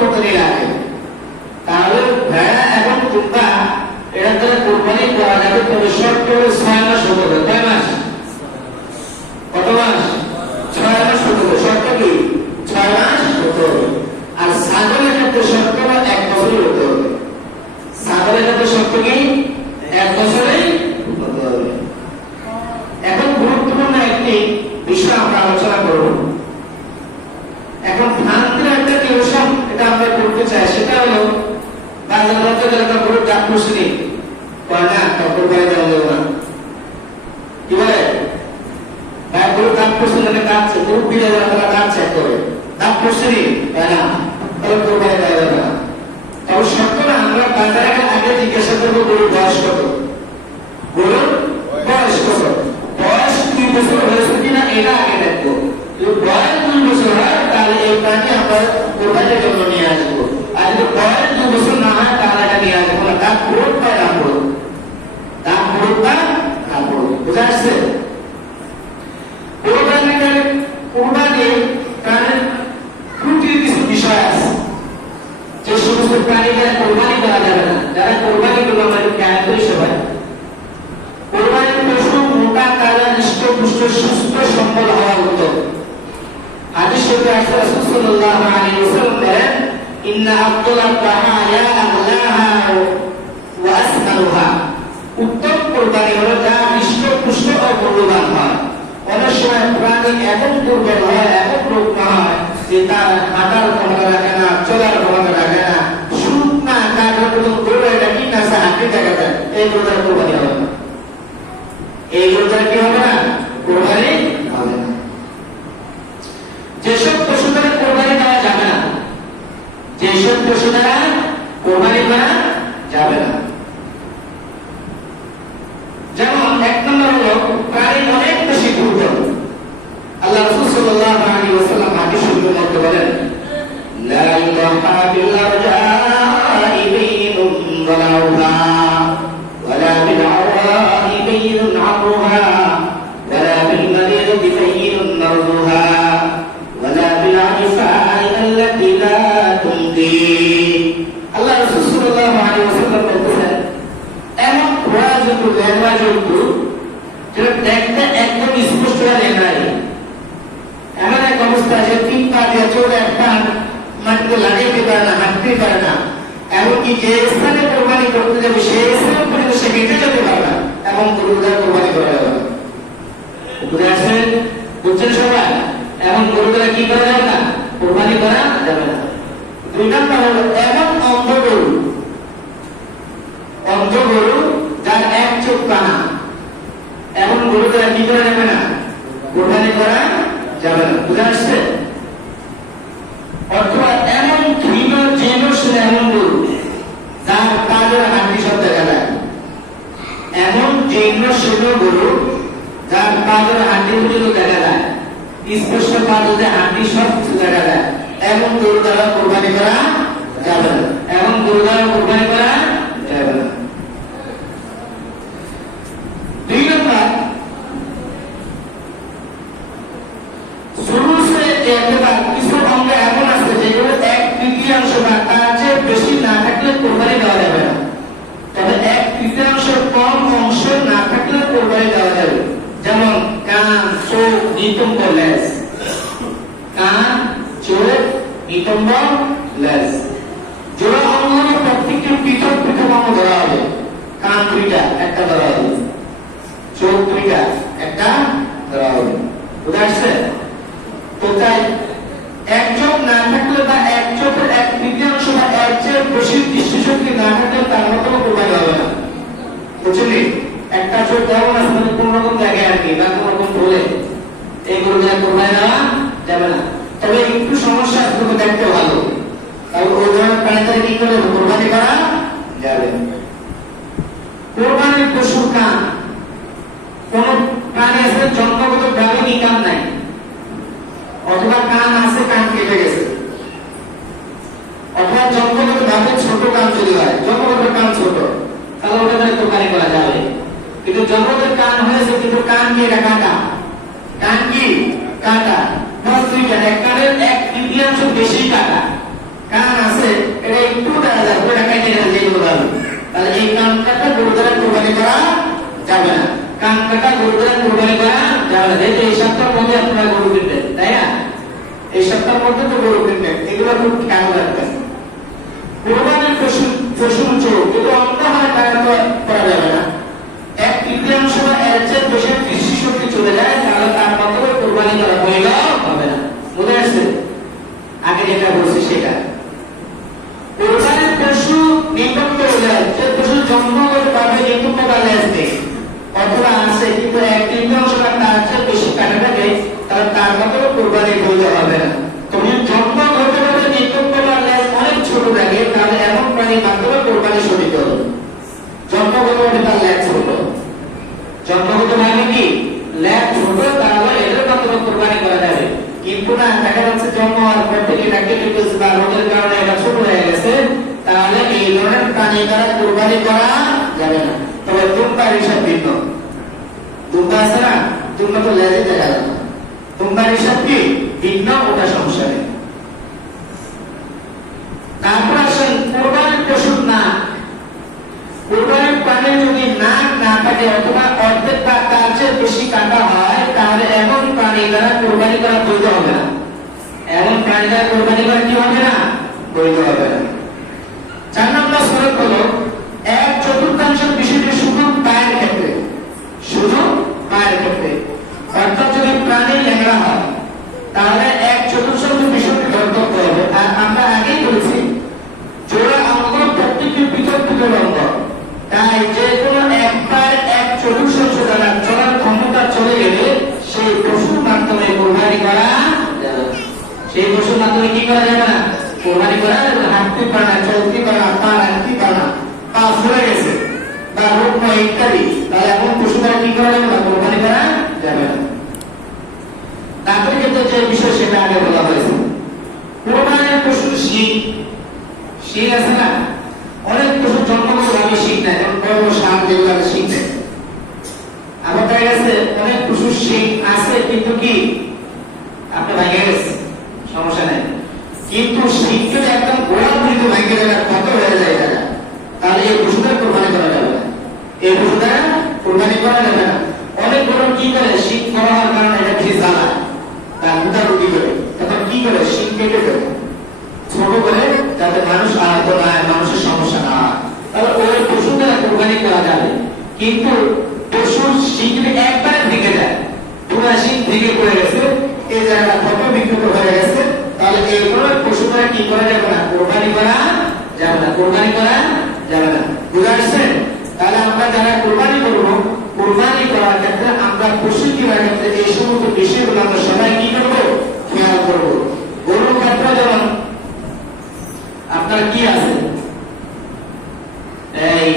মতনই লাগে। তাহলে ভেড়া এবং কুকুর এটা দ্বারা কোরবানি করা যাবে, তবে শর্ত হলো 6 মাস হতে হবে। কয় মাস? কত মাস? 6 মাস হতে হবে। শর্ত কি? 6 মাস হতে হবে। আর ছাগলের ক্ষেত্রে শর্ত হলো 1 বছরই হতে হবে। ছাগলের ক্ষেত্রে শর্ত কি? 1 বছরই হতে হবে। এখন গুরুত্বপূর্ণ একটি বিষয় আমরা আলোচনা করব। এখন ভ্রান্তির একটা টিউশন এটা আমরা করতে চাই, সেটা হলো বাজার মধ্যে যারা গরু দাঁত পুষনি কয় না, তখন করে দেওয়া যাবে না। কি বলে? ভাই গরু দাঁত পুষনি মানে কাটছে, গরু বিলে যারা তারা দাঁত চেক করে, দাঁত পুষনি তাই না, তাহলে গরু করে দেওয়া যাবে না। তবে সত্য না, আমরা বাজারে আগে জিজ্ঞাসা করবো গরুর বয়স কত, গরুর বয়স কত, বয়স 2 বছর হয়েছে কিনা এটা আগে দেখবো। যদি বয়স 2 বছর হয় তাহলে এই প্রাণী আমরা কোরবানির জন্য নিয়ে আসবো। আর যদি বয়স 2 বছর না হয় তাহলে এটা নিয়ে আসবো না। দাঁত পড়ুক বা না পড়ুক, দাঁত পড়ুক বা না পড়ুক, বুঝা আসছে? কোরবানির প্রাণীর ত্রুটির কিছু বিষয় আছে। যে সমস্ত প্রাণী যারা কোরবানি করা যাবে না, যারা কোরবানি করবে আমাদের খেয়াল করি সবাই। কোরবানির পশু মোটা তাজা হৃষ্টপুষ্ট সুস্থ সম্পদ হওয়া উত্তম। হাদিস শরীফে আছে রাসূল সাল্লাল্লাহু আলাইহি ওয়াসাল্লাম বলেন, ইন্না আফদালাত তাহায়া আগলাহা ওয়া আসমানুহা। উত্তম কোরবানি হলো যা হৃষ্টপুষ্ট ও মূল্যবান হয়। অনেক সময় প্রাণী এমন দুর্বল হয়, এমন রোগ না হয় যে তার হাঁটার ক্ষমতা রাখে না, চলার ক্ষমতা রাখে না, সুখ না কাজের মতন গরু এটা কি না হাঁটি দেখা যায়, এই গরুটার কোরবানি হবে না। এই গরুটার কি হবে না? কোরবানি হবে না। যেসব পশু দ্বারা কোরবানি দেওয়া যাবে না, যেসব পশু দ্বারা কোরবানি করা যাবে না, যেমন 1 নম্বর হলো প্রাণী অনেক বেশি দুর্বল। আল্লাহ রাসূল সাল্লাল্লাহু আলাইহি ওয়াসাল্লাম হাদিস শরীফের মধ্যে বলেন, লা ইলাহা ইল্লাল্লাহি বাইনুন যালাউহা ওয়ালা বিল আওয়াহি বাইনুন আমরুহা ওয়ালা বিল মারিদি বাইনুন মারদুহা ওয়ালা বিল আফা'i আল্লাতী লা তুমদি। আল্লাহ রাসূল সাল্লাল্লাহু আলাইহি ওয়াসাল্লাম বলেন, এমন ঘোড়া জন্তু লেঙ্গা জন্তু যেটা দেখতে একদম স্পষ্ট লেঙ্গাই, এমন এক অবস্থা যে 3 পা দিয়ে চলে একটা মাটিতে লাগাইতে পারে না, হাঁটতে পারে না, এমনকি যে স্থানে কোরবানি করতে যাবে সেই স্থানে পর্যন্ত সে হেঁটে যেতে পারে না, এবং গরুদের কোরবানি করা যাবে না। বুঝে আসছেন? বুঝছেন সবাই? এমন গরুদের কি করা যাবে না? কোরবানি করা যাবে না। 2 নম্বর হলো এমন অন্ধ গরু, অন্ধ গরু যার এক চোখ কানা, এমন গরু দ্বারা কি করা যাবে না? কোরবানি করা যাবে না। বুঝা আসছে? অথবা এমন ঘৃণ জীর্ণশীল এমন গরু যার পাজের হাড্ডি সব দেখা যায়, এমন জীর্ণশীল গরু যার পাজের হাড্ডি পর্যন্ত দেখা যায়, স্পষ্ট পাজের হাড্ডি সব কিছু দেখা যায়, এমন গরু দ্বারা কোরবানি করা যাবে না। এমন গরু দ্বারা কোরবানি করা যাবে না। 2 নম্বর, শুরু থেকে একেবারে কিছু অঙ্গ এমন আছে যেগুলো 1/3 বা তার চেয়ে বেশি না থাকলে কোরবানি দেওয়া যাবে না। তবে 1/3 কম অংশ না থাকলে কোরবানি দেওয়া যাবে। যেমন কান, চোখ, নিতম্ব, লেজ। কান, চোখ, নিতম্ব, লেজ। জোড়া অঙ্গ প্রত্যেকটি পৃথক পৃথক অঙ্গ ধরা হবে। কান 2টা, একটা ধরা হবে। চোখ 2টা, একটা ধরা হবে। বুঝা আসছে? তো তাই এক চোখ না থাকলে বা এক চোখের 1/3 বা এর চেয়ে বেশি দৃষ্টিশক্তি না থাকলে তার মতো কোরবানি হবে না। বুঝলি? একটা চোখ যেমন আছে মানে কোন রকম জায়গায় আর কি, বা কোন রকম বলে এই গরুটা কোরবানি দেওয়া যাবে না। তবে একটু সমস্যা আছে, তুমি দেখতে ভালো, তাহলে ওই ধরনের প্রাণীদের কি করে কোরবানি করা যাবে। কোরবানির পশুর কান, কোন প্রাণী আছে জন্মগত ভাবে কি কান নাই, অথবা কান আছে কান কেটে গেছে, অথবা জন্মগত ভাবে ছোট কান চলে যায়, জন্মগত কান ছোট, তাহলে ওটা দ্বারা কোরবানি করা যাবে। কিন্তু জন্মগত কান হয়েছে কিন্তু কান কি এটা কাটা, কান কি কাটা, 2টা, এক কানের 1/3 বেশি কাটা, কান আছে এটা একটু দেখা যায় পুরো কাটে গেলে যেগুলো হবে, তাহলে এই কান কাটা গরু দ্বারা কুরবানি করা যাবে না। কান কাটা গরু দ্বারা কুরবানি করা যাবে না। যেহেতু এই সপ্তাহের মধ্যে আপনারা গরু কিনবেন, তাই না? এই সপ্তাহের মধ্যে তো গরু কিনবেন, এগুলো খুব খেয়াল রাখবেন। কুরবানির পশু চোখ এগুলো অন্য হয় তারা তো করা যাবে না। এক তৃতীয়াংশ বা এর চেয়ে বেশি কৃষি শক্তি চলে যায় তাহলে তার মতো কুরবানি করা হইল হবে না। বুঝে আসছে? আগে যেটা বলছি সেটা কুরবানির পশু নিকটে হয়ে যায়, যে পশু জন্মগত ভাবে নিকটে কালে আসবে অথবা আছে কিন্তু এক তৃতীয়াংশ বা তার চেয়ে বেশি কাটা থাকে, তাহলে তার মতো কুরবানি হইলে হবে না। তুমি জন্মগত ভাবে নিকটে কালে অনেক ছোট থাকে, তাহলে এমন প্রাণী মাধ্যমে কুরবানি শোধিত হবে। জন্মগত ভাবে তার লেজ ছোট, জন্মগত ভাবে কি লেজ ছোট, তাহলে এদের মাধ্যমে কুরবানি করা যাবে। কিন্তু না, দেখা যাচ্ছে জন্ম হওয়ার পর থেকে ডাক্তারিটিস বা রোগের কারণে এটা ছোট হয়ে গেছে, তাহলে এই ধরনের প্রাণী দ্বারা কুরবানি করা যাবে না। তবে দুম্বার হিসাব ভিন্ন। দুম্বা আছে না, দুম্বা তো লেজে দেখা যাবে না, দুম্বার হিসাব কি ভিন্ন, ওটা সমস্যা নেই। তারপর আসেন কুরবানির পশুর নাক। কুরবানির প্রাণী যদি নাক না থাকে অথবা অর্ধেক বা তার চেয়ে বেশি কাটা হয়, তাহলে এমন প্রাণী দ্বারা কুরবানি করা বৈধ হবে না। এমন প্রাণী দ্বারা কুরবানি করা কি হবে না? বৈধ হবে না। 4 নম্বর শরত হলো 1/4 বিষয়টি শুধু পায়ের ক্ষেত্রে, শুধু পায়ের ক্ষেত্রে। অর্থাৎ যদি প্রাণী ল্যাংড়া হয় তাহলে 1/4 বিষয়টি ধর্তব্য হবে। আর আমরা আগেই বলেছি জোড়া অঙ্গ প্রত্যেকটি পৃথক পৃথক অঙ্গ, তাই যে কোনো একবার 1/4 দ্বারা চলার ক্ষমতা চলে গেলে সেই পশুর মাধ্যমে কুরবানি করা যাবে। সেই পশুর মাধ্যমে কি করা যাবে না? কুরবানি করা যাবে না। হাঁটতে পারে না, চলতে পারে না, পা রাখতে পারে না, পা ফুলে গেছে বা রোগ নয় ইত্যাদি, তাহলে এমন পশু দ্বারা কি করা যাবে না? কুরবানি করা যাবে না। তারপরে কিন্তু যে বিষয় সেটা আগে বলা হয়েছে, কুরবানির পশুর শিং। শিং আছে না, অনেক পশু জন্মগত ভাবে শিং নেয়, যেমন বড় বড় ষাঁড় যেগুলো শিং নেয়। আবার দেখা গেছে অনেক পশুর শিং আছে কিন্তু কি আপনি ভেঙে গেছে, সমস্যা নেই, কিন্তু শিংকে একদম গোড়া পর্যন্ত ভেঙে যাবে, ক্ষত হয়ে যায় জায়গা, তাহলে এই পশুটা কোরবানি করা যাবে না। এই পশুটা কোরবানি করা যাবে না। অনেক গরু কি করে, শিং খাওয়া হওয়ার কারণে এটা খেয়ে জ্বালায়, তার গুটা রুটি করে, তখন কি করে শিং কেটে দেবে ছোট করে, যাতে মানুষ আহত না হয়, মানুষের সমস্যা না হয়, তাহলে ওই পশু দ্বারা কোরবানি করা যাবে। কিন্তু পশুর শিং যদি একবারে ভেঙে যায়, পুরো শিং ভেঙে পড়ে গেছে, এই জায়গাটা ক্ষত বিক্ষত হয়ে গেছে, তাহলে এই ধরনের পশু দ্বারা কি করা যাবে না? কোরবানি করা যাবে না, কোরবানি করা যাবে না। বুঝা আসছে? তাহলে আমরা যারা কোরবানি করবো, কোরবানি করার ক্ষেত্রে আমরা পশু কেনার ক্ষেত্রে এই সমস্ত বিষয়গুলো আমরা সবাই কি করবো? খেয়াল করবো। গরুর ক্ষেত্রে যেমন আপনার কি আছে, এই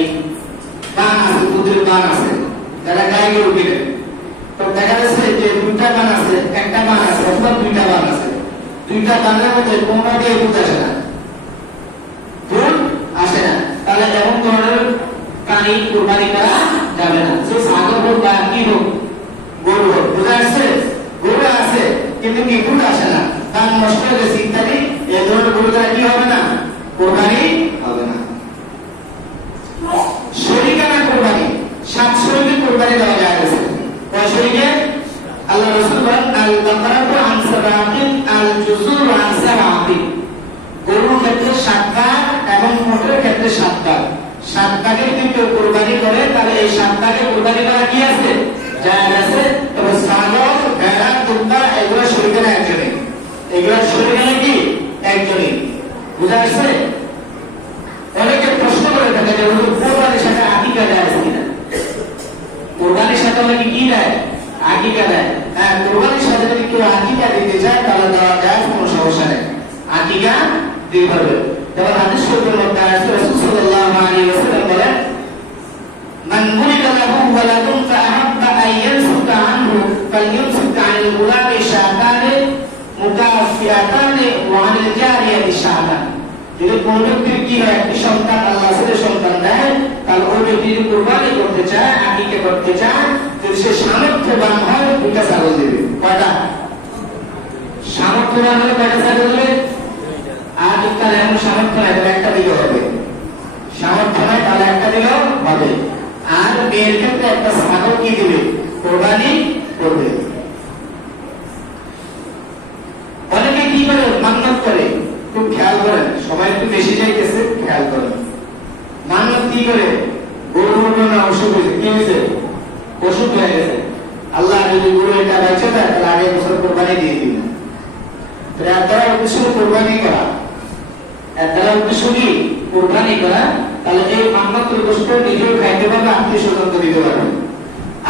বান আছে, দুধের বান আছে, যারা গাই গরু কিনে, তো দেখা যাচ্ছে যে 2টা বান আছে, একটা বান আছে অথবা 2টা বান আছে, 2টা বানের মধ্যে কোনটা দিয়ে দুধ আসে না, দুধ আসে না, তাহলে এমন ধরনের প্রাণী কুরবানি করা যাবে না। সে ছাগল হোক বা কি হোক, গরু হোক। বুঝা আসছে? গরু আছে কিন্তু কি দুধ আসে না, দাম নষ্ট হয়ে গেছে ইত্যাদি, এই ধরনের গরু দ্বারা কি হবে না? কোরবানি হবে না। শরীকানা কোরবানি, 7 শরীকে কোরবানি দেওয়া যায় গেছে। কয় শরীকে? আল্লাহ রাসূল বলেন আল বাকারাতু আন সাবাতিন আল জুজুর আন সাবাতিন। গরুর ক্ষেত্রে 7 ভাগ এবং মোটের ক্ষেত্রে 7 ভাগ। 7 ভাগের কিন্তু কোরবানি করে, তাহলে এই 7 ভাগে কোরবানি করা কি আছে? যায় আছে। তবে ছাগল, ভেড়া, দুম্বা এগুলো শরীকানা একজনই, এগুলো শরীকানা কি একজনই। বুঝা আসছে? অনেকে প্রশ্ন করে থাকে যে কোরবানির সাথে আকিকা দেয় কিনা। কোরবানির সাথে অনেকে কি দেয়? আকিকা দেয়। হ্যাঁ, কোরবানির সাথে যদি কেউ আকিকা দিতে চায় তাহলে দেওয়া যায়, কোনো সমস্যা নেই, আকিকা দিতে হবে। যেমন হাদিস শরীফের মধ্যে আছে, রাসূল সাল্লাল্লাহু আলাইহি ওয়াসাল্লাম বলেন মান বুরিকা লাহু ওয়ালাদুন ফাআহাব্বা আন ইয়ানসুকা আনহু ফালইউনসিক আনিল গুলামি শাতানি মুকাফিয়াতানি ওয়া আনিল জারিয়াতি শাতান। যদি কোন ব্যক্তির কি হয়, একটি সন্তান আল্লাহ ছেলে সন্তান দেয়, তাহলে ওই ব্যক্তি যদি কুরবানি করতে চায়, আকিকা করতে চায়, যদি সে সামর্থ্যবান হয় 2টা ছাগল দেবে। কয়টা? সামর্থ্যবান হলে কয়টা ছাগল দেবে? আর যদি আপনার এমন সামর্থ্য নাই তাহলে একটা দিলে হবে, সামর্থ্য নাই তাহলে একটা দিলেও হবে। আর মেয়ের ক্ষেত্রে একটা ছাগল কি দিবে, কোরবানি করবে। অনেকে কি করে মান্নত করে, খুব খেয়াল করেন, সবাই একটু বেশি যাইতেছে, খেয়াল করেন। মান্নত কি করে, গরু মরলো না, অসুখ হয়েছে, কি হয়েছে, অসুখ হয়ে গেছে, আল্লাহ যদি গরু এটা বেঁচে দেয় তাহলে আগের বছর কোরবানি দিয়ে দিন। এর দ্বারা উদ্দেশ্য কোরবানি করা, এর দ্বারা উদ্দেশ্য কি কোরবানি করা। তাহলে এই মান্নতের গোষ্ঠ নিজেও খাইতে পারবে, আত্মীয় স্বজনকে দিতে পারবে।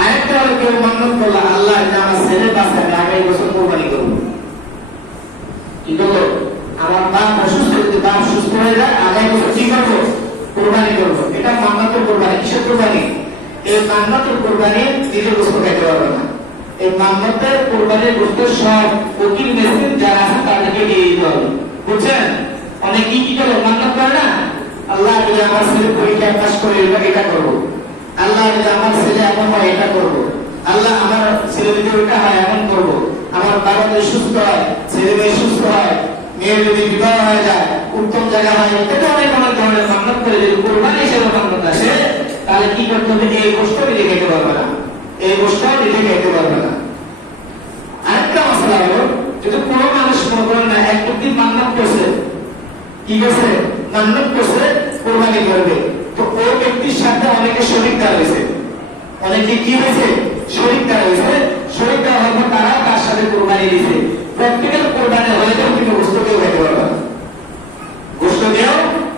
আরেকটা হলো কেউ মান্নত করলো, আল্লাহ আমার ছেলে বাচ্চাকে আগের বছর কোরবানি করবো, কি করবো, আমার বাপ অসুস্থ, যদি বাপ সুস্থ হয়ে যায় আগামী বছর কি করবো, কোরবানি করবো। এটা মান্নতের কোরবানি। কিসের কোরবানি? এই মান্নতের কোরবানি নিজের গোষ্ঠ খাইতে পারবে না। এই মান্নতের কোরবানির গোষ্ঠ সব উকিল মেশিন যারা আছে তাদেরকে দিয়ে দিতে হবে, বুঝছেন? অনেকে কি করে মান্নত করে না, আল্লাহ যদি আমার ছেলে পরীক্ষা পাস করে এটা করবো, আল্লাহ যদি আমার ছেলে এমন হয় এটা করবো, আল্লাহ আমার ছেলে যদি ওইটা হয় এমন করবো, আমার বাবা যদি সুস্থ হয়, ছেলে মেয়ে সুস্থ হয়, মেয়ে যদি বিবাহ হয়ে যায়, উত্তম জায়গা হয়, এটা অনেক অনেক ধরনের মান্নত করে। যদি কোরবানি হিসেবে মান্নত আসে তাহলে কি করতে হবে, এই গোষ্ঠ নিজে খেতে পারবে না, এই গোষ্ঠ নিজে খেতে পারবে না। আরেকটা মশলা হলো, যদি কোনো মানুষ মনে করেন না এক ব্যক্তি মান্নত করছে, কি করছে, মান্নত করছে কোরবানি করবে, তো ওই ব্যক্তির সাথে অনেকে শরীকদার হয়েছে, অনেকে কি হয়েছে, শরীকদার হয়েছে। শরীকদার হওয়ার পর তারা তার সাথে কোরবানি দিয়েছে। প্র্যাকটিক্যাল কোরবানি হয়ে যাও কিন্তু গোষ্ঠ কেউ খাইতে পারবে না, গোষ্ঠ কেউ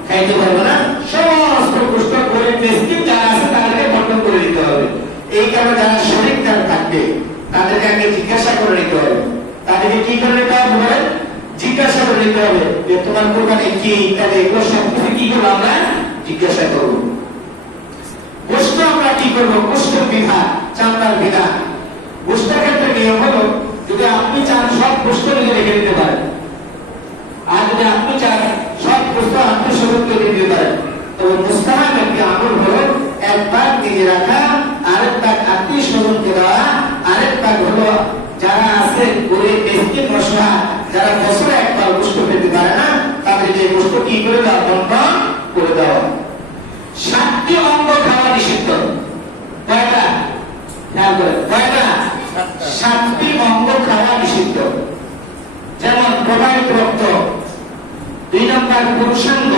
খাইতে পারবে না। সমস্ত গোষ্ঠ করে মিসকিন যারা আছে তাদেরকে বন্টন করে দিতে হবে। এই কারণে যারা শরীকদার থাকবে তাদেরকে আগে জিজ্ঞাসা করে নিতে হবে। তাদেরকে কি করে নিতে হবে বলেন, জিজ্ঞাসা করে নিতে হবে যে তোমার কোরবানি কি ইত্যাদি, এগুলো সবকিছু কি করবো আমরা জিজ্ঞাসা করবো। গোষ্ঠ আমরা কি করবো, গোষ্ঠের বিধা, চামড়ার বিধা। গোষ্ঠের ক্ষেত্রে নিয়ম হলো, যদি আপনি চান সব গোষ্ঠ নিজে রেখে দিতে পারেন, আর যদি আপনি চান সব গোষ্ঠ আত্মীয় স্বজনকে দিতে পারেন, তবে মুস্তাহাব একটি আমল হলো এক ভাগ নিজে রাখা, আরেক ভাগ আত্মীয় স্বজনকে দেওয়া, আরেক ভাগ হলো যারা আছে গরিব মিসকিন অসহায়, যারা বছরে একবার গোষ্ঠ পেতে পারে না, তাদেরকে গোষ্ঠ কি করে দেওয়া, বন্টন করে দেওয়া। 7টি অঙ্গ খাওয়া নিষিদ্ধ। কয়টা? খেয়াল করে, কয়টা? 7টি অঙ্গ খাওয়া নিষিদ্ধ। যেমন প্রবাহিত রক্ত, 2 নম্বর পুরুষাঙ্গ,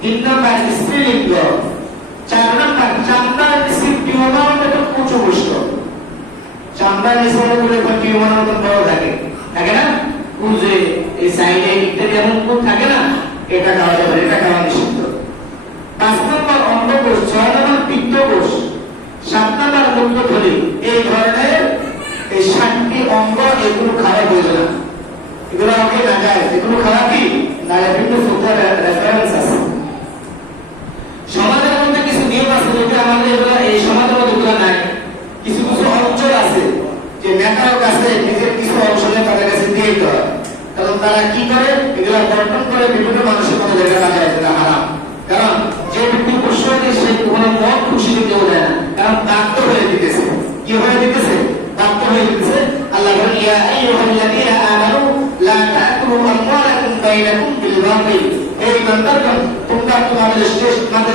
3 নম্বর স্ত্রীলিঙ্গ, 4 নম্বর চামড়ার নিচে টিউমার মতো উঁচু গোষ্ঠ। চামড়ার নিচে করে টিউমার মতো বড় থাকে, থাকে না, পুজে এই সাইডে ইত্যাদি এমন কোন থাকে না, এটা খাওয়া যাবে, এটা খাওয়া নিষিদ্ধ। 5 নম্বর অন্ডকোষ, 6 নম্বর পিত্তকোষ, 7 নম্বর মূত্রথলি। এই ধরনের এই 7টি অঙ্গ এগুলো খাওয়া হয়ে যায়, এগুলো আমাকে না যায়, এগুলো খাওয়া কি না যায়, কিন্তু ফুটার রেফারেন্স আছে। সমাজের মধ্যে কিছু নিয়ম আছে যেটা আমাদের এগুলো এই সমাজের মধ্যে এগুলো নাই। কিছু কিছু অঞ্চল আছে যে নেতার কাছে নিজের কিছু অঞ্চলে তাদের কাছে দিয়ে দিতে হয়, কারণ তারা কি করে এগুলো বন্টন করে বিভিন্ন মানুষের মধ্যে দেখা না যায়, সেটা হারাম। কারণ যে ব্যক্তি পশু হয়ে সে কোনো মত খুশি কেউ দেয় না, কারণ বাধ্য হয়ে দিতেছে, কি হয়ে দিতেছে, বাধ্য হয়ে দিতেছে। আল্লাহ বলেন, ইয়া আইয়ুহাল্লাযীনা আমানু লা তা'কুলু আমওয়ালাকুম বাইনাকুম বিল বাতিল। এই ইমানদারগণ, তোমরা তোমাদের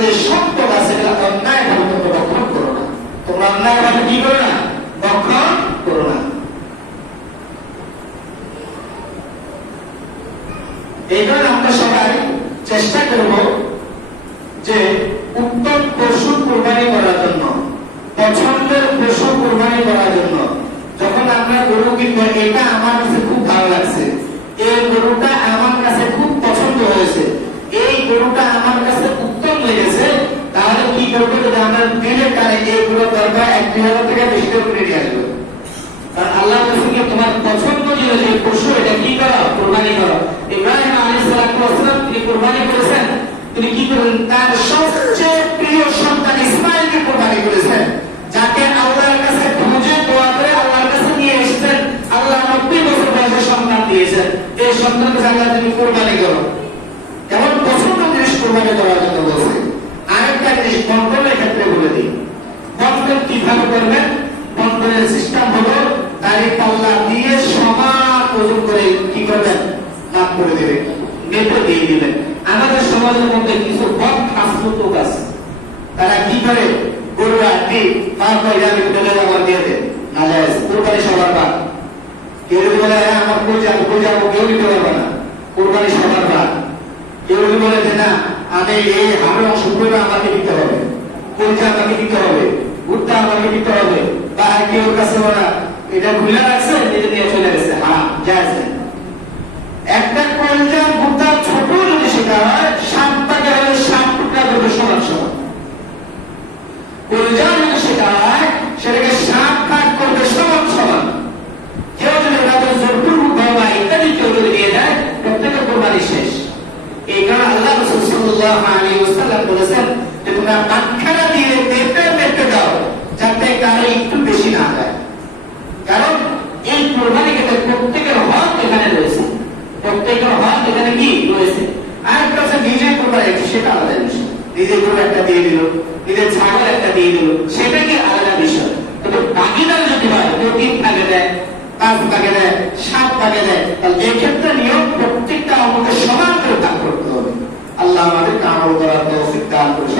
যে সম্পদ আছে সেটা অন্যায়ভাবে তোমরা ভক্ষণ করো না, তোমরা অন্যায়ভাবে কি করো না, ভক্ষণ করো না। এই কারণে আমরা সবাই চেষ্টা করব যে উত্তম পশু কোরবানি করার জন্য, পছন্দের পশু কোরবানি করার জন্য। যখন আমরা গরু কিনবো, এটা আমার কাছে খুব ভালো লাগছে, এই গরুটা আমার কাছে খুব পছন্দ হয়েছে, এই গরুটা আমার কাছে উত্তম লেগেছে, তাহলে কি করবো, যদি আমরা দিলে কানে এই গরু দরকার 1-2 হাজার টাকা বেশি করে নিয়ে আসবো। কারণ আল্লাহ বলেছেন তোমার পছন্দ যে পশু এটা কি করো, কোরবানি করো। ইব্রাহিম আলাইহিস সালাম তিনি কোরবানি করেছেন, তিনি কি করেন, তার সবচেয়ে প্রিয় সন্তান ইসমাইলকে কোরবানি করেছেন, যাকে আল্লাহর কাছে খুঁজে দোয়া করে আল্লাহর কাছে নিয়ে এসেছেন। আল্লাহ 90 বছর বয়সে সন্তান দিয়েছেন, এই সন্তানকে আল্লাহ তুমি কোরবানি করো। এমন পছন্দ জিনিস কোরবানি করার জন্য বলছে। আরেকটা জিনিস বন্টনের ক্ষেত্রে বলে দিই, বন্টন কিভাবে করবেন। বন্টনের সিস্টেম হলো দাড়ি পাল্লা দিয়ে সমান ওজন করে কি করবেন, ভাগ করে দেবেন। মেপে দিয়ে দিবেন। আমাদের সমাজের মধ্যে কিছু বদখাস্ত লোক আছে, তারা কি করে গরুর আটটি পার করে আমি ফেলে আমার দিয়ে দেন না যায় কোরবানি সবার বাদ। কেউ যদি বলে হ্যাঁ আমার কই যাবো কেউ দিতে পারবে না, কোরবানি সবার বাদ। কেউ যদি বলে যে না আমি এই হামের অংশ করে আমাকে দিতে হবে, কলজা আমাকে দিতে হবে, ভুট্টা আমাকে দিতে হবে, বা কেউ কাছে ওরা এটা ভুলে রাখছে নিজে নিয়ে চলে গেছে, হ্যাঁ যায়। একটা কলজা ভুট্টা ছোট যদি সেটা হয় 7 টাকা হলে 7 টুকরা করে সমান সমান। কলজা যদি সেটা হয় সেটাকে 7 ভাগ করবে সমান সমান। কেউ যদি তাদের জোরপূর্বক বা ইত্যাদি কেউ যদি দিয়ে দেয় প্রত্যেকের কোরবানি শেষ। এই কারণে আল্লাহ রাসূল সাল্লাল্লাহু আলাইহি ওয়াসাল্লাম বলেছেন যে তোমরা আটখানা দিয়ে মেপে দাও যাতে কারো একটু বেশি না যায়। কারণ এই কোরবানি ক্ষেত্রে প্রত্যেকের হক এখানে রয়েছে, প্রত্যেকের হক এখানে কি রয়েছে। আরেকটা হচ্ছে নিজে কোরবানি, সেটা আলাদা বিষয়। নিজে গরু একটা দিয়ে দিল, নিজের ছাগল একটা দিয়ে দিল, সেটা কি আলাদা বিষয়। তবে বাকিদার যদি হয় 2-3 ভাগে দেয়, 5 ভাগে দেয়, 7 ভাগে দেয়, তাহলে এক্ষেত্রে নিয়ম প্রত্যেকটা অঙ্গকে সমান করে ভাগ করতে হবে। আল্লাহ আমাদের আমল করার তৌফিক দান করুন।